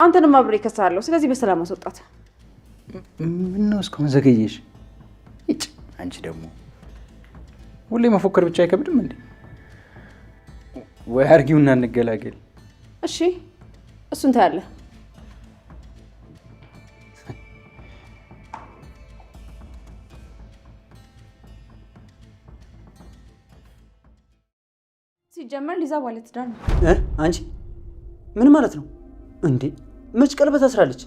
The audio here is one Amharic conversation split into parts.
አንተንም አብሬ ከሳለሁ። ስለዚህ በሰላም አስወጣት። ምን ነው እስካሁን ዘገየሽ? እጭ አንቺ ደግሞ ሁሌ መፎከር ብቻ አይከብድም እንዴ? ወይ አርጊውና እንገላገል። እሺ እሱን ታያለህ። ሲጀመር ሊዛ ባለ ትዳር ነው። አንቺ ምን ማለት ነው እንዴ? መች ቀለበት አስራለች?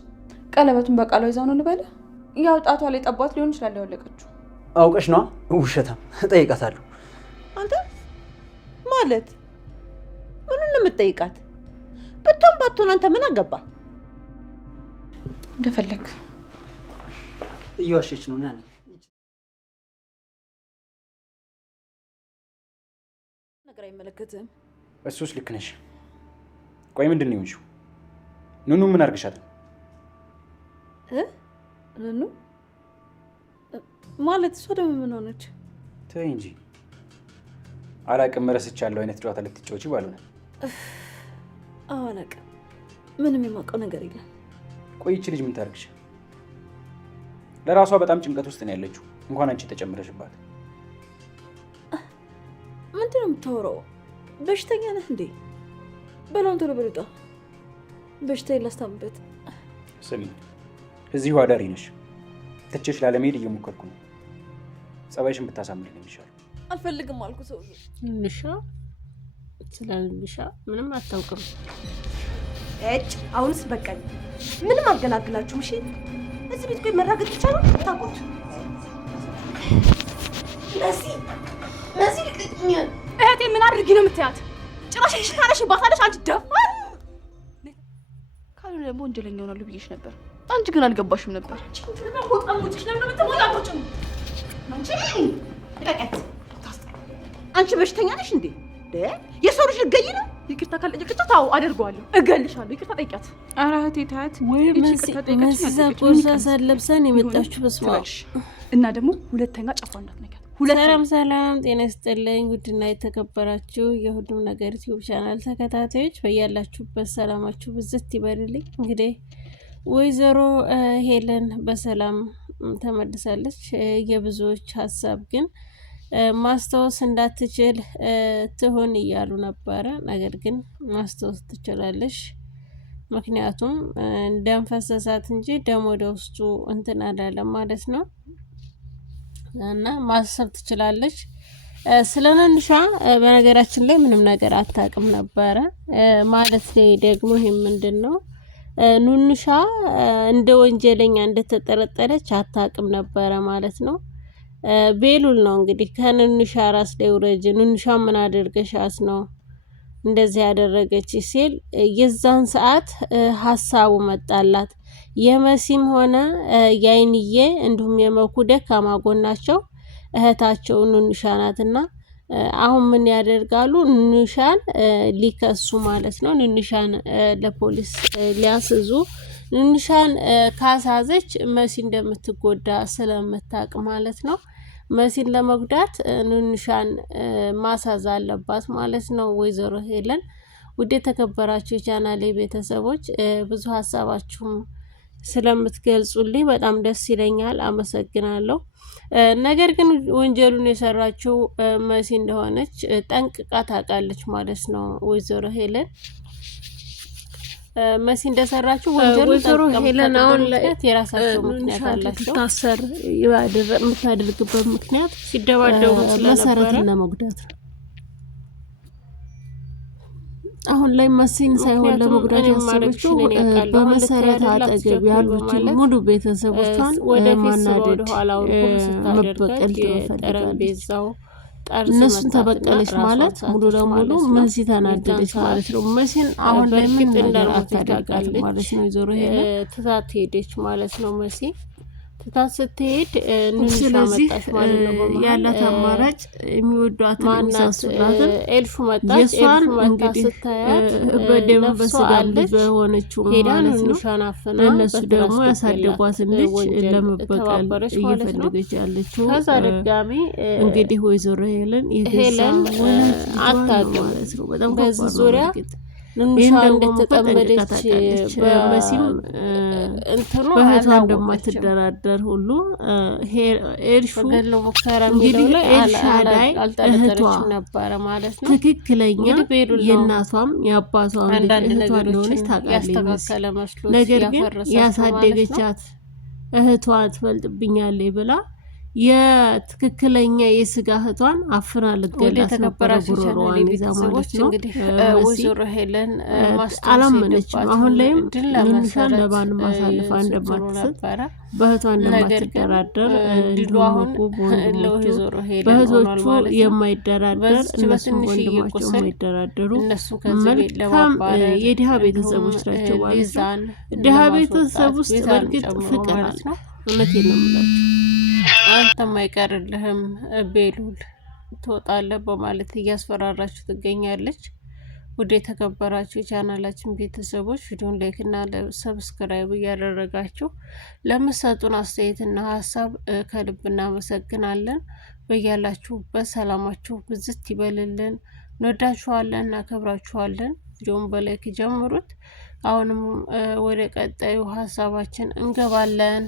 ቀለበቱን በቃሏ ይዛው ነው ልበለ? ያው ጣቷ ላይ ጠባት ሊሆን ይችላል ያወለቀችው። አውቀሽ ነዋ። ውሸታም። እጠይቃታለሁ። አንተ ማለት ምኑን ነው የምትጠይቃት? ብትሆን ባትሆን አንተ ምን አገባ? እንደፈለግ እየዋሸች ነው። ናኒ ነገር አይመለከትም። እሱስ ልክ ነሽ። ቆይ ምንድን ነው የሆንሽው? ኑኑ ምን አድርግሻት? ኑኑ ማለት እሷ ደግሞ ምን ሆነች? ተይ እንጂ አላቅም። ረስቻለሁ አይነት ጨዋታ ልትጫወቺ ባልሆነ። አላቅም። ምንም የማውቀው ነገር የለም። ቆይ ይቺ ልጅ ምን ታርግሽ? ለራሷ በጣም ጭንቀት ውስጥ ነው ያለችው። እንኳን አንቺ ተጨምረሽባት። ምንድን ነው የምታወራው? በሽተኛ ነህ እንዴ? በላውን ቶሎ በሉጣ። በሽታዬን ላስታምበት። ስሚ፣ እዚሁ አዳሪ ነሽ። ትቼሽ ላለመሄድ እየሞከርኩ ነው። ጸባይሽን ብታሳምሪ ነው የሚሻለው። አልፈልግም አልኩ ሰውዬ። ንሻ ስለንሻ ምንም አታውቅም። እጭ አሁንስ በቃኝ። ምንም አገላግላችሁም። እሺ እዚህ ቤት ቆይ መራገጥ ይቻላል? ታውቁት ለዚህ ልቅኝ። እህቴ ምን አድርጊ ነው የምትያት? ጭራሽ ልጅ ታነሽባታለሽ አንቺ ደፋር። ካልሆነ ደግሞ ወንጀለኛ ሆናለሁ ብዬሽ ነበር። አንቺ ግን አልገባሽም ነበር። አንቺ በሽተኛ ነሽ እንዴ? የሰው ልጅ ልትገይ ነው? ይቅርታ ካልጠየቀቻት ታው አደርገዋለሁ። እገልሻለሁ። ይቅርታ ጠይቂያት። ኧረ እህቴ ታያት ወይ መሲዛ ቆሳሳ ለብሰን የመጣችሁ በስማ እና ደግሞ ሁለተኛ ጫፏ እንዳትነካት። ሰላም ጤና ይስጥልኝ። ውድና የተከበራችሁ የሁሉም ነገር ዩቲዩብ ቻናል ተከታታዮች በያላችሁበት ሰላማችሁ ብዝት ይበልልኝ። እንግዲህ ወይዘሮ ሄለን በሰላም ተመልሳለች። የብዙዎች ሀሳብ ግን ማስታወስ እንዳትችል ትሆን እያሉ ነበረ። ነገር ግን ማስታወስ ትችላለች። ምክንያቱም ደም ፈሰሳት እንጂ ደም ወደ ውስጡ እንትን አላለም ማለት ነው። እና ማሰብ ትችላለች። ስለ ኑንሻ በነገራችን ላይ ምንም ነገር አታውቅም ነበረ ማለት ላይ ደግሞ ይሄ ምንድነው ኑንሻ እንደ ወንጀለኛ እንደተጠረጠረች አታውቅም ነበረ ማለት ነው። ቤሉል ነው እንግዲህ ከኑንሻ ራስ ላይ ውረጅ፣ ኑንሻ ምን አድርገሻት ነው እንደዚህ ያደረገች ሲል የዛን ሰዓት ሀሳቡ መጣላት። የመሲም ሆነ ያይንዬ እንዲሁም የመኩ ደካማ ጎናቸው እህታቸው ኑንሻ ናትና አሁን ምን ያደርጋሉ? ኑንሻን ሊከሱ ማለት ነው። ኑንሻን ለፖሊስ ሊያስዙ። ኑንሻን ካሳዘች መሲ እንደምትጎዳ ስለምታውቅ ማለት ነው። መሲን ለመጉዳት ኑንሻን ማሳዝ አለባት ማለት ነው ወይዘሮ ሄለን። ውድ የተከበራችሁ የቻናሌ ቤተሰቦች ብዙ ሀሳባችሁም ስለምትገልጹልኝ በጣም ደስ ይለኛል። አመሰግናለሁ። ነገር ግን ወንጀሉን የሰራችው መሲ እንደሆነች ጠንቅቃ ታውቃለች ማለት ነው ወይዘሮ ሄለን። መሲ እንደሰራችው ወይዘሮ ሄለን አሁን ላይ የራሳቸው ምክንያት አላቸው። ታሰር የምታደርግበት ምክንያት ሲደባደቡ መሰረትና መጉዳት ነው። አሁን ላይ መሲን ሳይሆን ለመጉዳት ያሰበችው በመሰረት አጠገብ ያሉትን ሙሉ ቤተሰቦቿን ማናደድ መበቀል ትፈልጋለች። እነሱን ተበቀለች ማለት ሙሉ ለሙሉ መሲ ተናደደች ማለት ነው። መሲን አሁን ላይ ምን ታደርጋለች ማለት ነው? ይዞሩ ትታት ሄደች ማለት ነው መሲ ትታት ስትሄድ ኑንሻ መጣች ማለት ነው። ያላት አማራጭ የሚወዷትን የሚሳሱላትን ኤልፉ መጣች። ኤልፉ መጣ ስታያት በደም በስጋ በሆነችው ማለት ነው እነሱ ደግሞ ያሳደጓትን ልጅ ለመበቀል እየፈለገች ያለችው ከዛ ድጋሚ እንግዲህ ወይዘሮ ሄለን አታውቅም ማለት ነው። በጣም በዚህ ዙሪያ ይህን ደግሞ ጠንቅቃ ታውቃለች። መሲም በእህቷ እንደማትደራደር ሁሉ ኤልሹ እንግዲህ ኤልሻዳይ እህቷ ትክክለኛ የእናቷም የአባቷም ልጅ እህቷ እንደሆነች ታውቃለች። ነገር ግን ያሳደገቻት እህቷ ትበልጥብኛለች ብላ የትክክለኛ የስጋ እህቷን አፍና ልትገላት ነበረ፣ ጉሮሮዋን ይዛ ማለት ነው። አላመነችም። አሁን ላይም ኑኑሻን ለማንም አሳልፋ እንደማትሰጥ በእህቷ እንደማትደራደር እንዲሁም በእህቶቹ የማይደራደር እነሱም ወንድማቸው የማይደራደሩ መልካም የድሃ ቤተሰቦች ናቸው ማለት ነው። ድሃ ቤተሰብ ውስጥ በእርግጥ ፍቅር አለ። እውነቴን ነው የምላቸው። አንተም አይቀርልህም ቤሉል ትወጣለህ በማለት እያስፈራራችሁ ትገኛለች። ውድ የተከበራችሁ የቻናላችን ቤተሰቦች ቪዲዮን ላይክ እና ሰብስክራይብ እያደረጋችሁ ለምትሰጡን አስተያየትና ሀሳብ ከልብ እናመሰግናለን። በያላችሁበት ሰላማችሁ ብዝት ይበልልን። እንወዳችኋለን፣ እናከብራችኋለን። ቪዲዮን በላይክ ጀምሩት። አሁንም ወደ ቀጣዩ ሀሳባችን እንገባለን።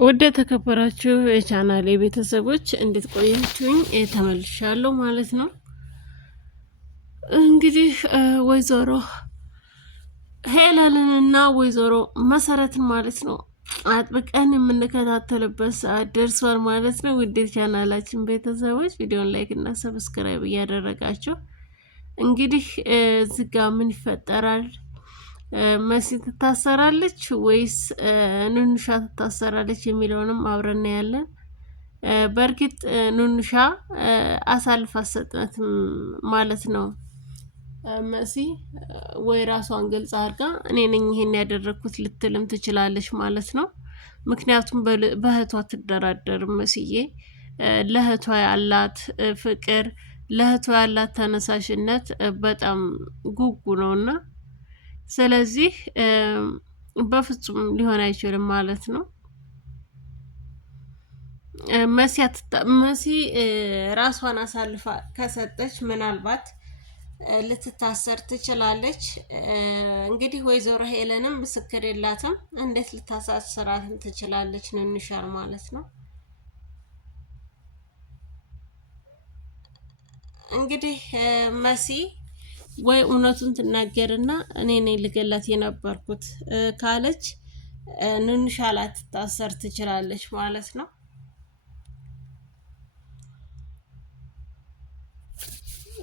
ውድ የተከበራችሁ የቻናሌ ቤተሰቦች እንዴት ቆያችሁኝ? ተመልሻለሁ ማለት ነው። እንግዲህ ወይዘሮ ሄለንንና ወይዘሮ መሰረትን ማለት ነው አጥብቀን የምንከታተልበት ሰዓት ደርሷል ማለት ነው። ውድ ቻናላችን ቤተሰቦች ቪዲዮን ላይክ እና ሰብስክራይብ እያደረጋችሁ እንግዲህ ዝጋ ምን ይፈጠራል? መሲ ትታሰራለች ወይስ ኑኑሻ ትታሰራለች የሚለውንም አብረን ያለን። በእርግጥ ኑኑሻ አሳልፋ አትሰጥም ማለት ነው። መሲ ወይ ራሷን ግልጽ አድርጋ እኔ ነኝ ይሄን ያደረኩት ልትልም ትችላለች ማለት ነው። ምክንያቱም በእህቷ ትደራደርም መስዬ ለእህቷ ያላት ፍቅር ለእህቷ ያላት ተነሳሽነት በጣም ጉጉ ነውና ስለዚህ በፍጹም ሊሆን አይችልም ማለት ነው። መሲ ራሷን አሳልፋ ከሰጠች ምናልባት ልትታሰር ትችላለች። እንግዲህ ወይዘሮ ሄለንም ምስክር የላትም፣ እንዴት ልታሳስራትም ትችላለች? ኑኑሻን ማለት ነው። እንግዲህ መሲ ወይ እውነቱን ትናገርና እኔ ነኝ ልገላት የነበርኩት ካለች ኑኑሻ ላትታሰር ትችላለች ማለት ነው።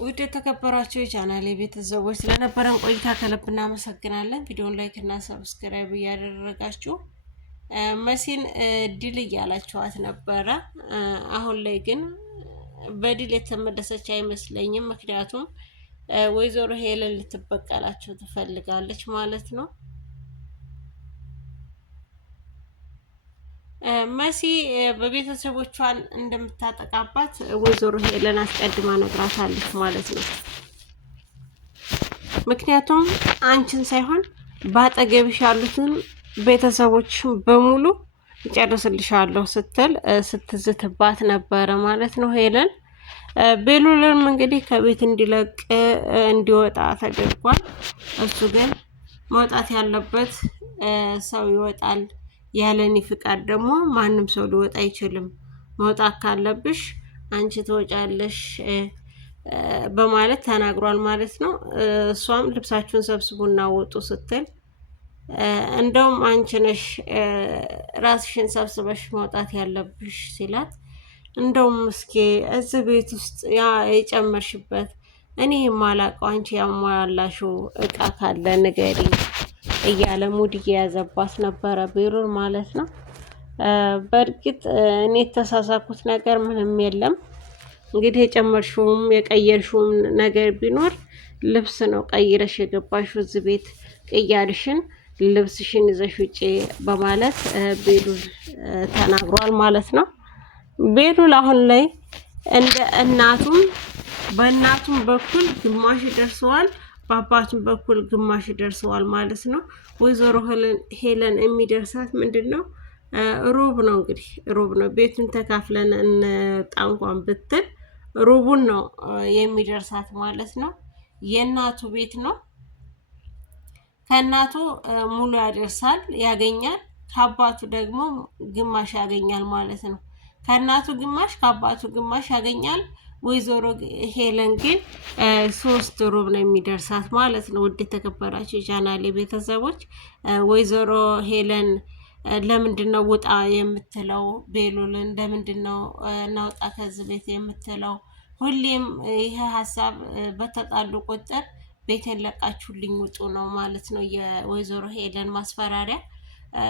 ውድ የተከበራችሁ የቻናሌ ቤተሰቦች ስለነበረን ቆይታ ከልብ እናመሰግናለን። ቪዲዮን ላይክ እና ሰብስክራይብ እያደረጋችሁ መሲን ድል እያላችኋት ነበረ። አሁን ላይ ግን በድል የተመለሰች አይመስለኝም። ምክንያቱም ወይዘሮ ሄለን ልትበቀላቸው ትፈልጋለች ማለት ነው። መሲ በቤተሰቦቿን እንደምታጠቃባት ወይዘሮ ሄለን አስቀድማ ነግራታለች ማለት ነው። ምክንያቱም አንቺን ሳይሆን በአጠገብሽ ያሉትን ቤተሰቦች በሙሉ እጨርስልሻለሁ ስትል ስትዝትባት ነበረ ማለት ነው ሄለን። ቤሉልም እንግዲህ ከቤት እንዲለቅ እንዲወጣ ተደርጓል። እሱ ግን መውጣት ያለበት ሰው ይወጣል፣ ያለኔ ፍቃድ ደግሞ ማንም ሰው ሊወጣ አይችልም፣ መውጣት ካለብሽ አንቺ ትወጫለሽ በማለት ተናግሯል ማለት ነው። እሷም ልብሳችሁን ሰብስቡና ወጡ ስትል እንደውም አንቺ ነሽ ራስሽን ሰብስበሽ መውጣት ያለብሽ ሲላት፣ እንደውም እስኪ እዚህ ቤት ውስጥ ያ የጨመርሽበት እኔ የማላውቀው አንቺ ያሟላሽው እቃ ካለ ንገሪ እያለ ሙድ እየያዘባት ነበረ ቤሉል ማለት ነው። በእርግጥ እኔ የተሳሳኩት ነገር ምንም የለም። እንግዲህ የጨመርሽውም የቀየርሽውም ነገር ቢኖር ልብስ ነው ቀይረሽ የገባሽው እዚህ ቤት ቅያርሽን ልብስሽን ይዘሽ ውጪ በማለት ቤሉል ተናግሯል ማለት ነው። ቤሉል አሁን ላይ እንደ እናቱም በእናቱም በኩል ግማሽ ደርሰዋል፣ በአባቱም በኩል ግማሽ ደርሰዋል ማለት ነው። ወይዘሮ ሄለን የሚደርሳት ምንድን ነው? ሩብ ነው። እንግዲህ ሩብ ነው። ቤቱን ተካፍለን እንጣ እንኳን ብትል ሩቡን ነው የሚደርሳት ማለት ነው። የእናቱ ቤት ነው። ከእናቱ ሙሉ ያደርሳል ያገኛል፣ ከአባቱ ደግሞ ግማሽ ያገኛል ማለት ነው። ከእናቱ ግማሽ ከአባቱ ግማሽ ያገኛል። ወይዘሮ ሄለን ግን 3 ሩብ ነው የሚደርሳት ማለት ነው። ውድ የተከበራችሁ የቻናሌ ቤተሰቦች ወይዘሮ ሄለን ለምንድን ነው ውጣ የምትለው ቤሉልን? ለምንድን ነው እናውጣ ከዚህ ቤት የምትለው? ሁሌም ይህ ሀሳብ በተጣሉ ቁጥር ቤቴን ለቃችሁልኝ ውጡ ነው ማለት ነው የወይዘሮ ሄለን ማስፈራሪያ።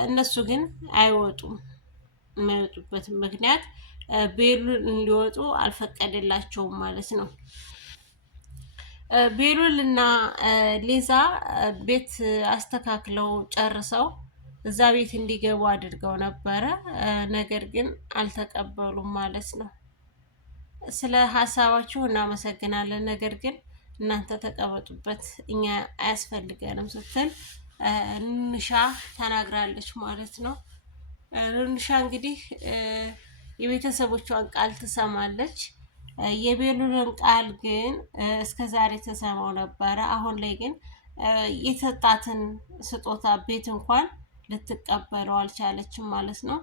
እነሱ ግን አይወጡም። የማይወጡበት ምክንያት ቤሉል እንዲወጡ አልፈቀደላቸውም ማለት ነው። ቤሉል እና ሊዛ ቤት አስተካክለው ጨርሰው እዛ ቤት እንዲገቡ አድርገው ነበረ። ነገር ግን አልተቀበሉም ማለት ነው። ስለ ሀሳባችሁ እናመሰግናለን፣ ነገር ግን እናንተ ተቀመጡበት እኛ አያስፈልገንም ስትል ኑንሻ ተናግራለች ማለት ነው። ኑንሻ እንግዲህ የቤተሰቦቿን ቃል ትሰማለች። የቤሉልን ቃል ግን እስከ ዛሬ ተሰማው ነበረ። አሁን ላይ ግን የተሰጣትን ስጦታ ቤት እንኳን ልትቀበለው አልቻለችም ማለት ነው።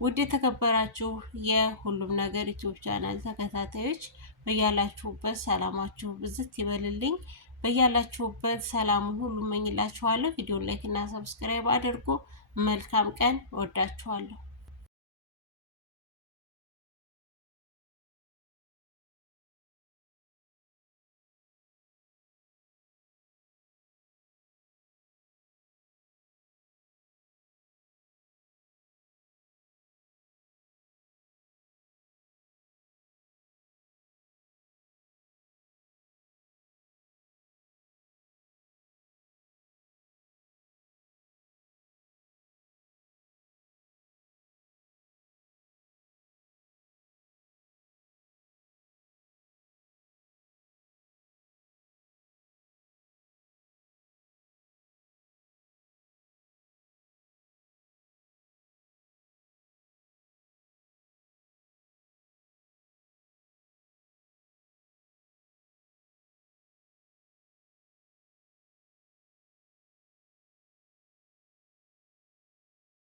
ውድ የተከበራችሁ የሁሉም ነገር ዩቲዩብ ቻናል ተከታታዮች በያላችሁበት ሰላማችሁ ብዝት ይበልልኝ። በያላችሁበት ሰላሙን ሁሉ እመኝላችኋለሁ። ቪዲዮ ላይክ እና ሰብስክራይብ አድርጉ። መልካም ቀን። እወዳችኋለሁ።